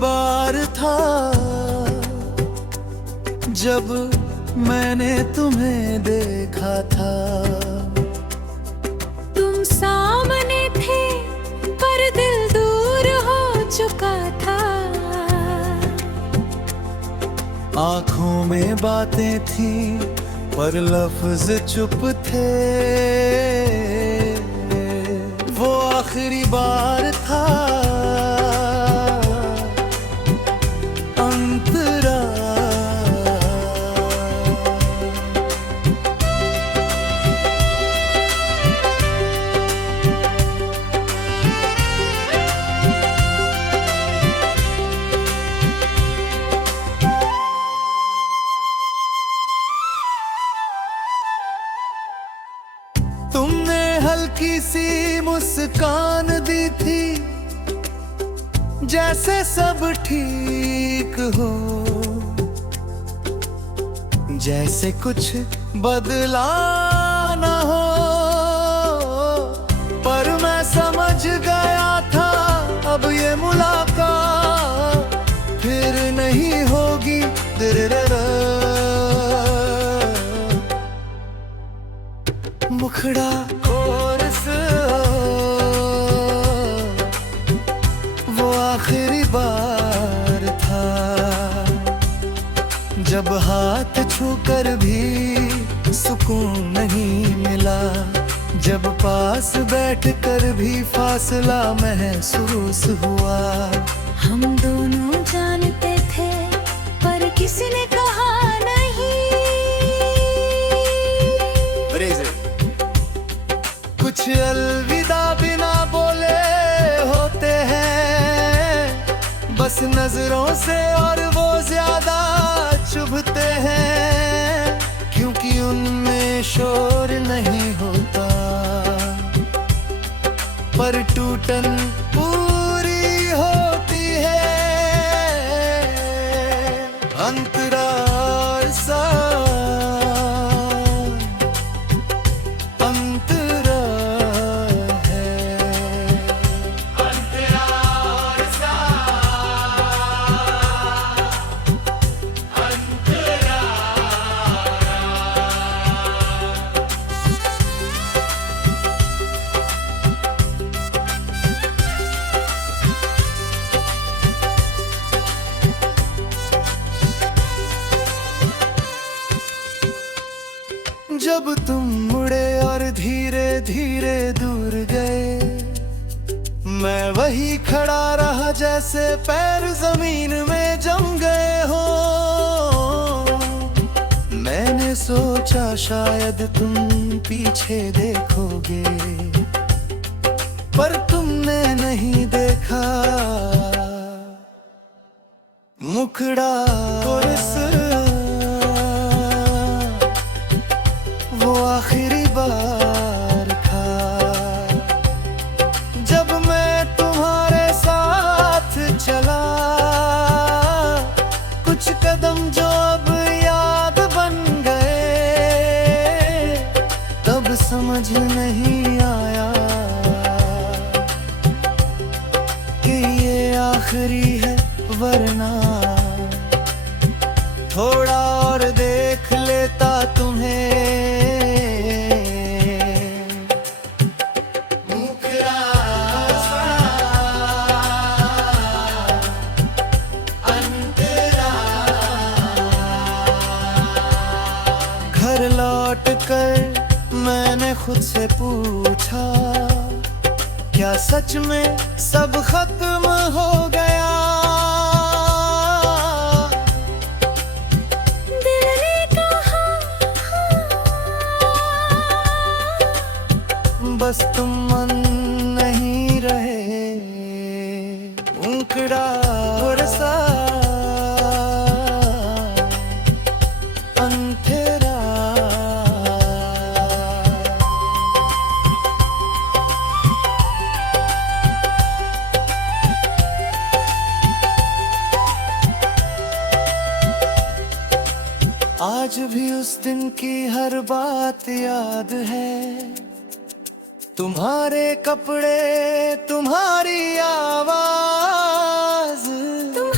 बार था जब मैंने तुम्हें देखा था। तुम सामने थे पर दिल दूर हो चुका था। आंखों में बातें थी पर लफ्ज चुप थे। वो आखिरी बार था अंतरा। तुमने हल्की सी मुस्कान दी थी जैसे सब ठीक हो, जैसे कुछ बदला ना हो। पर मैं समझ गया था अब ये मुलाकात फिर नहीं होगी। मुखड़ा कोरस वो आखिरी बार था जब हाथ छूकर भी सुकून नहीं मिला, जब पास बैठकर भी फासला महसूस हुआ। हम दोनों जानते थे पर किसी ने कहा नहीं। कुछ अलविदा बिना बोले होते हैं, बस नजरों से और वो ज्यादा चुभते हैं क्योंकि उनमें शोर नहीं होता। पर टूटन पूरी होती है अंतरा सा। जब तुम मुड़े और धीरे धीरे दूर गए, मैं वही खड़ा रहा जैसे पैर जमीन में जम गए हो। मैंने सोचा शायद तुम पीछे देखोगे पर तुमने नहीं देखा। मुखड़ा कोरस वो आखिरी बार था जब मैं तुम्हारे साथ चला। कुछ कदम जो अब याद बन गए, तब समझ नहीं आया कि ये आखिरी है वरना थोड़ा और देख लेता तुम्हें। घर लौट कर मैंने खुद से पूछा क्या सच में सब खत्म हो गया। दिल ने कहा बस तुम मन नहीं रहे। उंकड़ा बरसा अंधेरा। आज भी उस दिन की हर बात याद है, तुम्हारे कपड़े तुम्हारी आवाज। तुम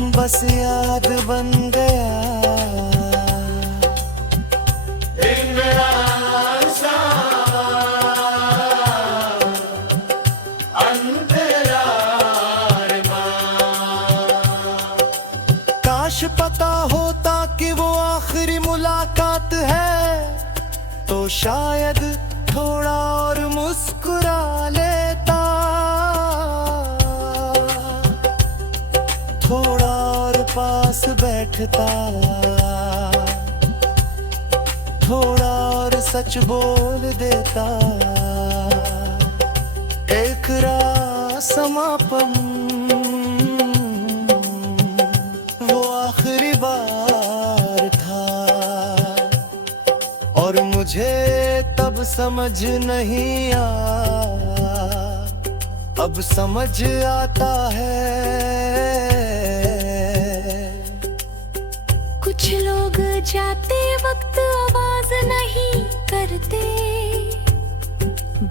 बस याद बन गया। एक मेरा सा अंतरा काश पता होता कि वो आखिरी मुलाकात है, तो शायद थोड़ा और मुस्कुरा लेता, थोड़ा और पास बैठता, थोड़ा और सच बोल देता। एक रात समापन, वो आखिरी बार था, और मुझे तब समझ नहीं आया, अब समझ आता है। कुछ लोग जाते वक्त आवाज नहीं करते,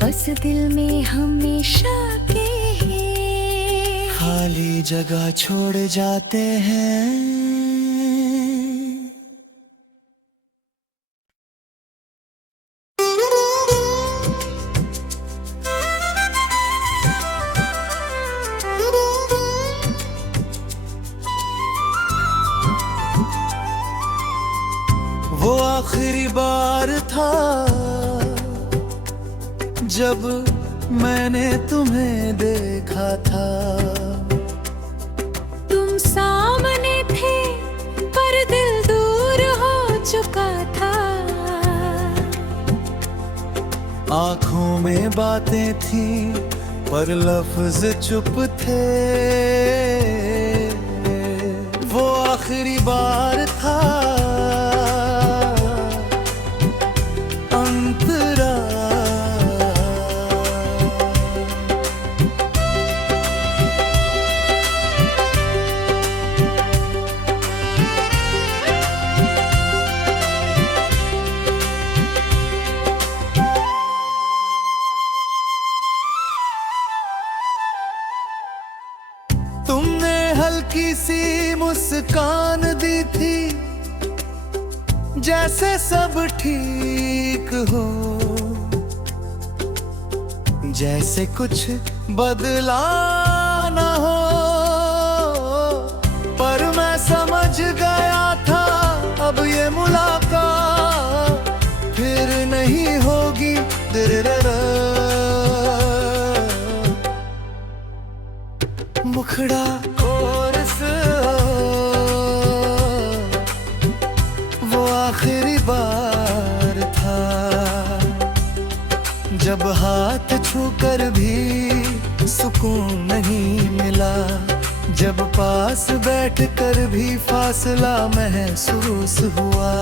बस दिल में हमेशा के हैं। खाली जगह छोड़ जाते हैं। वो आखिरी बार था जब मैंने तुम्हें देखा था। तुम सामने थे पर दिल दूर हो चुका था। आंखों में बातें थी पर लफ्ज चुप थे। वो आखिरी बार था अंतरा। तुमने हल्की सी मुस्कान दी थी, जैसे सब ठीक हो, जैसे कुछ बदला ना हो। पर मैं समझ गया था अब ये मुलाकात फिर नहीं होगी। मुखड़ा कोरस, वो आखिरी बार था जब हाथ छूकर भी सुकून नहीं मिला, जब पास बैठकर भी फासला महसूस हुआ।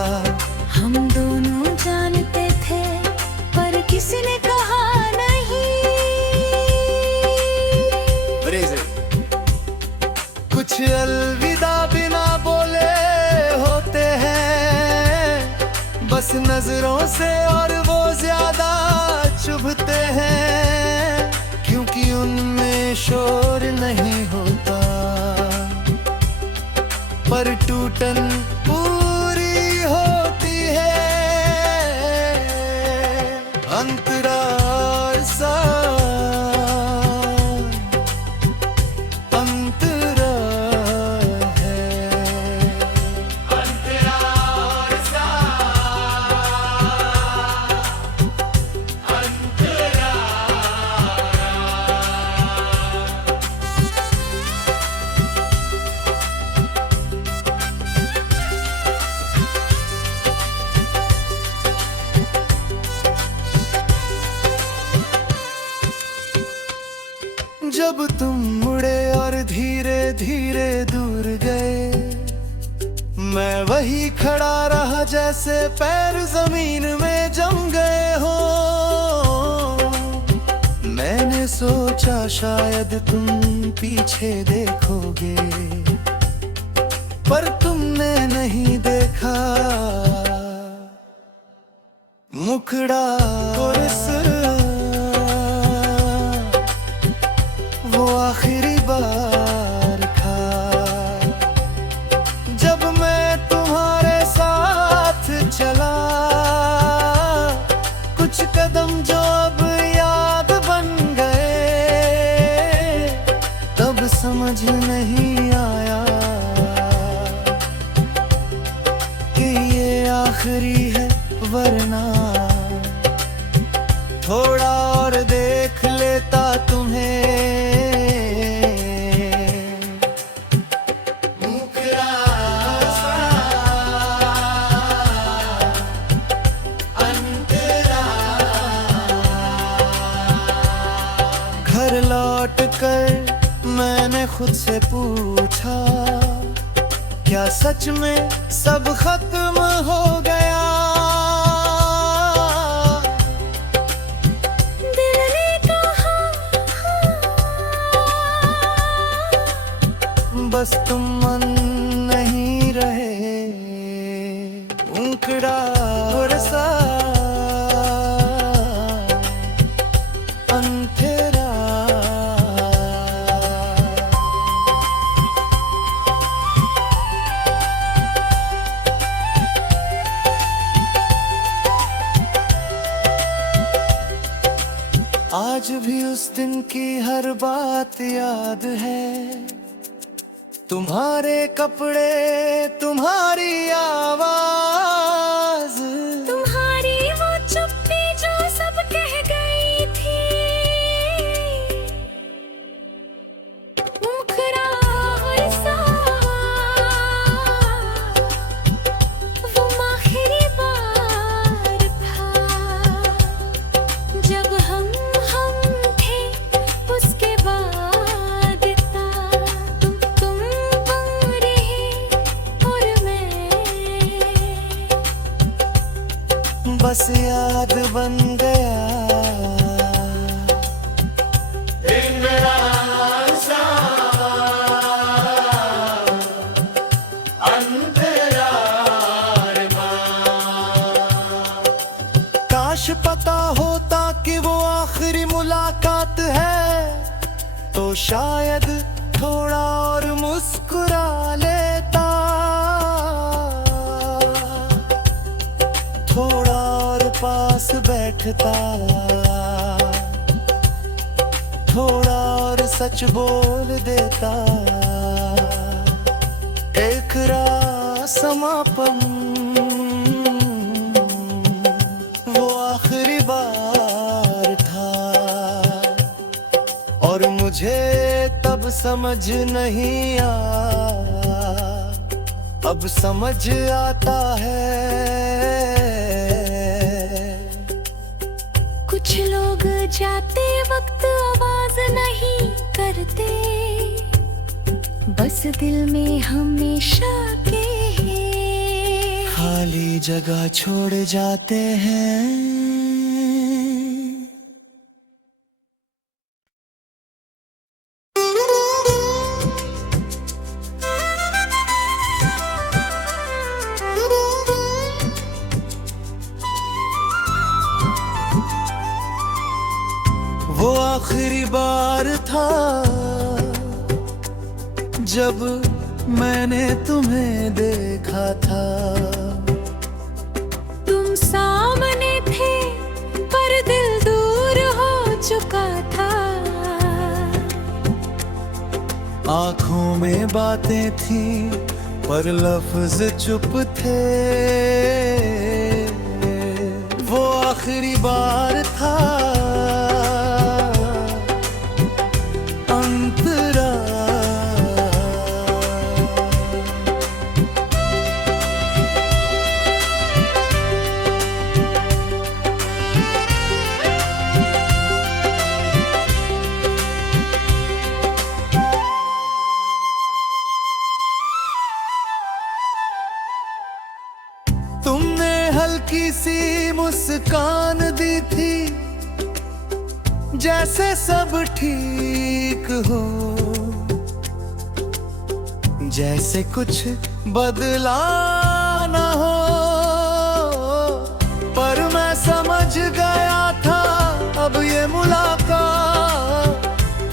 हम दोनों जानते थे पर किसी ने कहा नहीं। कुछ अलविदा बिना बोले होते हैं, बस नजरों से, और वो ज्यादा चुभते हैं क्योंकि उनमें शोर नहीं होता। पर टूटन पूरी होती है। अंतरा सा जब तुम मुड़े और धीरे धीरे दूर गए, मैं वही खड़ा रहा जैसे पैर जमीन में जम गए हो। मैंने सोचा शायद तुम पीछे देखोगे, पर तुमने नहीं देखा। मुखड़ा कोरस, वो आखिरी बार था खुद से पूछा, क्या सच में सब खत्म हो गया? दिल ने कहा बस तुम मन नहीं रहे, उंकड़ा बरसा अंधेरा। आज भी उस दिन की हर बात याद है, तुम्हारे कपड़े, तुम्हारी आवाज, तुम्हारी वो चुप्पी जो सब कह गई थी। मुखरा ऐसा वो आखिरी बार था जब हम थे। उसके बाद तुम रहे और मैं बस याद बन गया। काश पता होता कि वो आखिरी मुलाकात है, तो शायद थोड़ा और मुस्कुरा लेता, थोड़ा और पास बैठता, थोड़ा और सच बोल देता। एक रात समापन, वो आखिरी बार था, और मुझे तब समझ नहीं आया, अब समझ आता है। कुछ लोग जाते वक्त आवाज नहीं करते, बस दिल में हमेशा के खाली जगह छोड़ जाते हैं। वो आखिरी बार था जब मैंने तुम्हें देखा था। तुम सामने थे पर दिल दूर हो चुका था। आँखों में बातें थी पर लफ्ज चुप थे। वो आखिरी बार था, अंतरा। तुमने हल्की सी मुस्कान दी थी, जैसे सब ठीक हो, जैसे कुछ बदला ना हो। पर मैं समझ गया था अब ये मुलाकात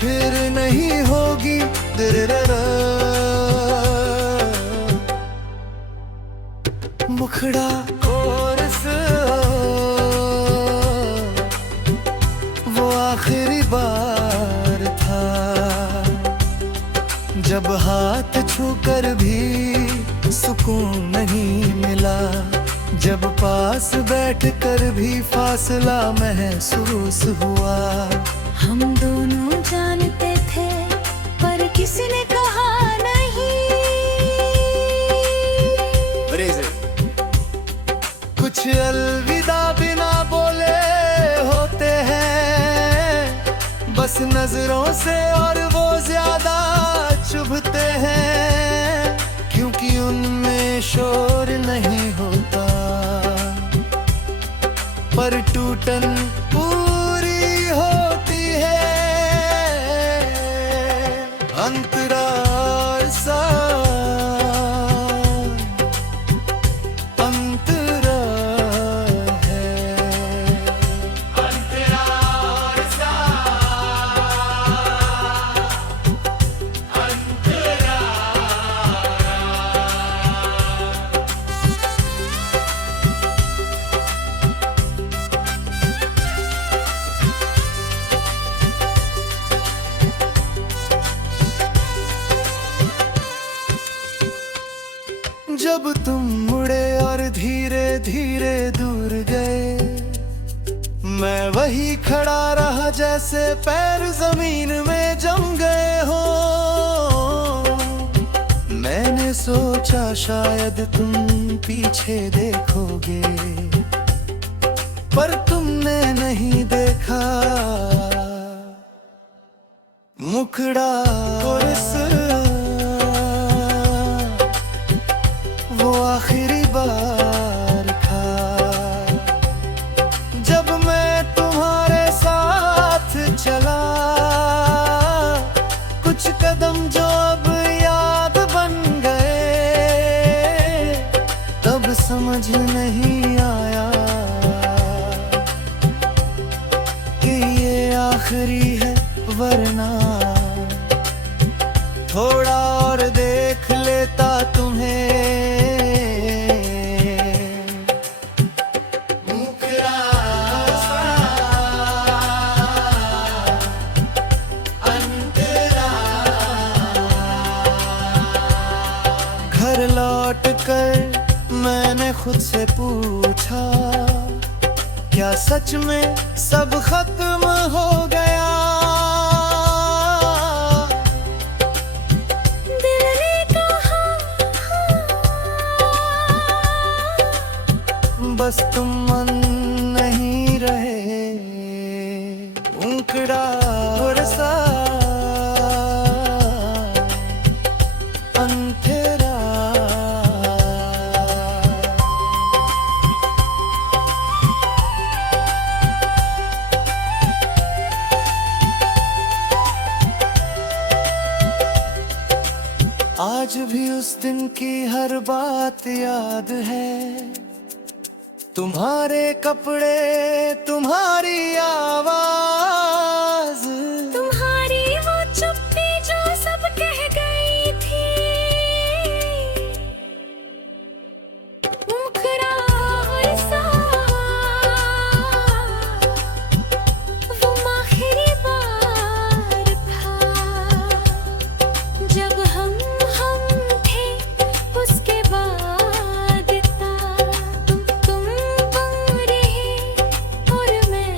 फिर नहीं होगी। मुखड़ा कोरस, वो आखिरी बार था जब हाथ छूकर भी सुकून नहीं मिला, जब पास बैठकर भी फासला महसूस हुआ। हम दोनों जानते थे पर किसी ने कहा नहीं। कुछ अलविदा बिना बोले होते हैं, बस नजरों से, और वो ज्यादा जब तुम मुड़े और धीरे धीरे दूर गए, मैं वही खड़ा रहा जैसे पैर जमीन में जम गए हो। मैंने सोचा शायद तुम पीछे देखोगे, पर तुमने नहीं देखा। मुखड़ा और वो आखिरी बार था जब मैं तुम्हारे साथ चला। कुछ कदम जो अब याद बन गए, तब समझ नहीं आया कि ये आखिरी है, वरना थोड़ा और देख लेता तुम्हें। मुकरा अंतरा। घर लौट कर मैंने खुद से पूछा, क्या सच में सब खत्म हो गया? बस तुम मन नहीं रहे। उंकड़ा बरसा अंधेरा। आज भी उस दिन की हर बात याद है, तुम्हारे कपड़े, तुम्हारी आवाज, तुम्हारी वो चुप्पी जो सब कह गई थी। मुखरा और सा वो आखिरी बार था जब हम थे। उसके बाद तुम रहे और मैं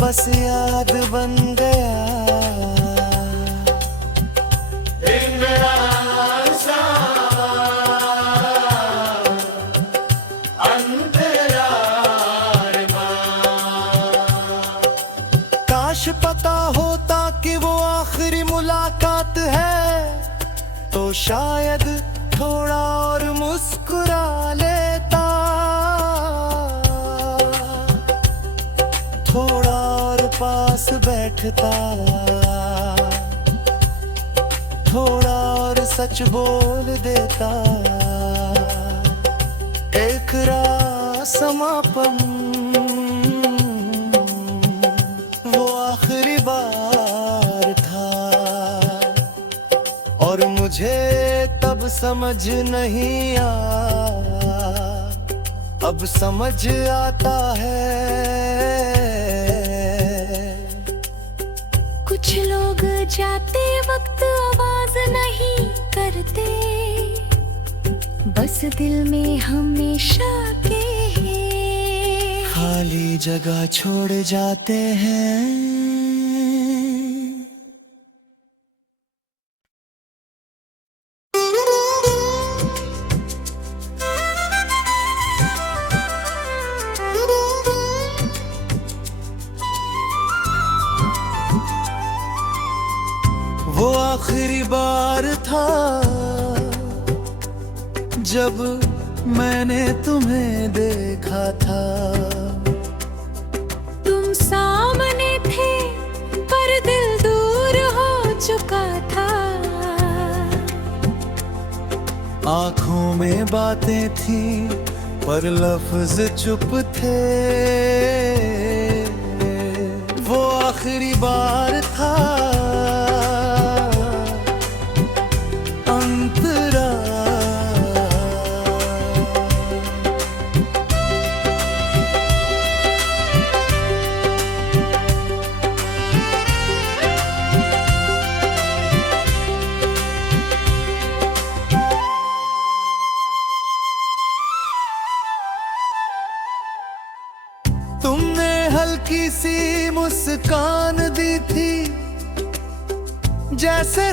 बस याद बन गया। काश पता होता कि वो आखिरी मुलाकात है, तो शायद थोड़ा और मुस्कुरा लेता, थोड़ा और पास बैठता, थोड़ा और सच बोल देता। एक रात समापन, वो आखिरी बार था, और मुझे तब समझ नहीं आया, अब समझ आता है। कुछ लोग जाते वक्त आवाज नहीं करते, बस दिल में हमेशा के खाली जगह छोड़ जाते हैं। वो आखिरी बार था जब मैंने तुम्हें देखा था। तुम सामने थे पर दिल दूर हो चुका था। आँखों में बातें थी पर लफ्ज चुप थे। वो आखिरी बार था, अंतरा।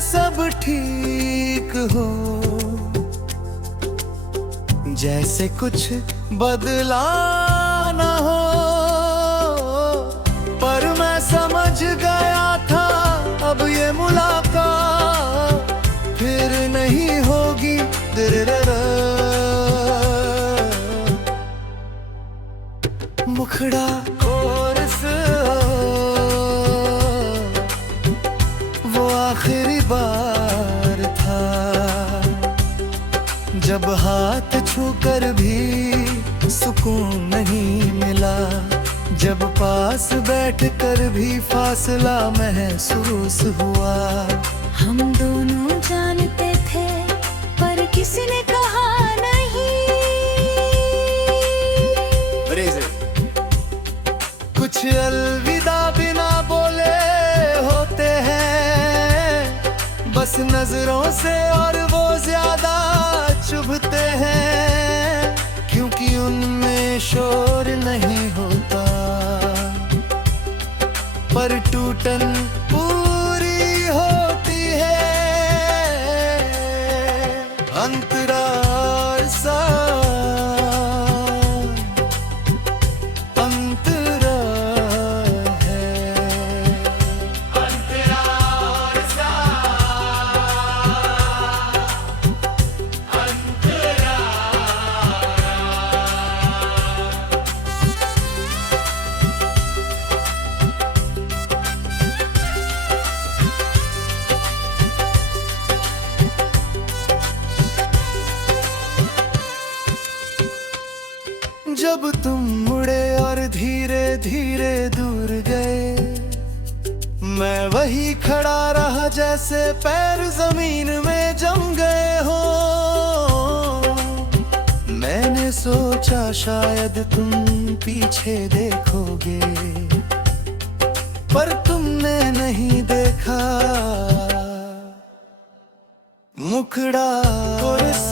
सब ठीक हो, जैसे कुछ बदला ना हो। पर मैं समझ गया था अब ये मुलाकात फिर नहीं होगी। मुखड़ा कोरस वो आखिरी बार था जब हाथ छूकर भी सुकून नहीं मिला, जब पास बैठकर भी फासला महसूस हुआ। हम दोनों जानते थे पर किसी ने कहा नहीं। कुछ अलविदा बिना बोले होते हैं, बस नजरों से और वो ज्यादा चुभते हैं, क्योंकि उनमें शोर नहीं होता। पर टूटन पूरी होती है, अंतराल सा जब तुम मुड़े और धीरे धीरे दूर गए, मैं वही खड़ा रहा जैसे पैर जमीन में जम गए हो। मैंने सोचा शायद तुम पीछे देखोगे, पर तुमने नहीं देखा। मुखड़ा कोरस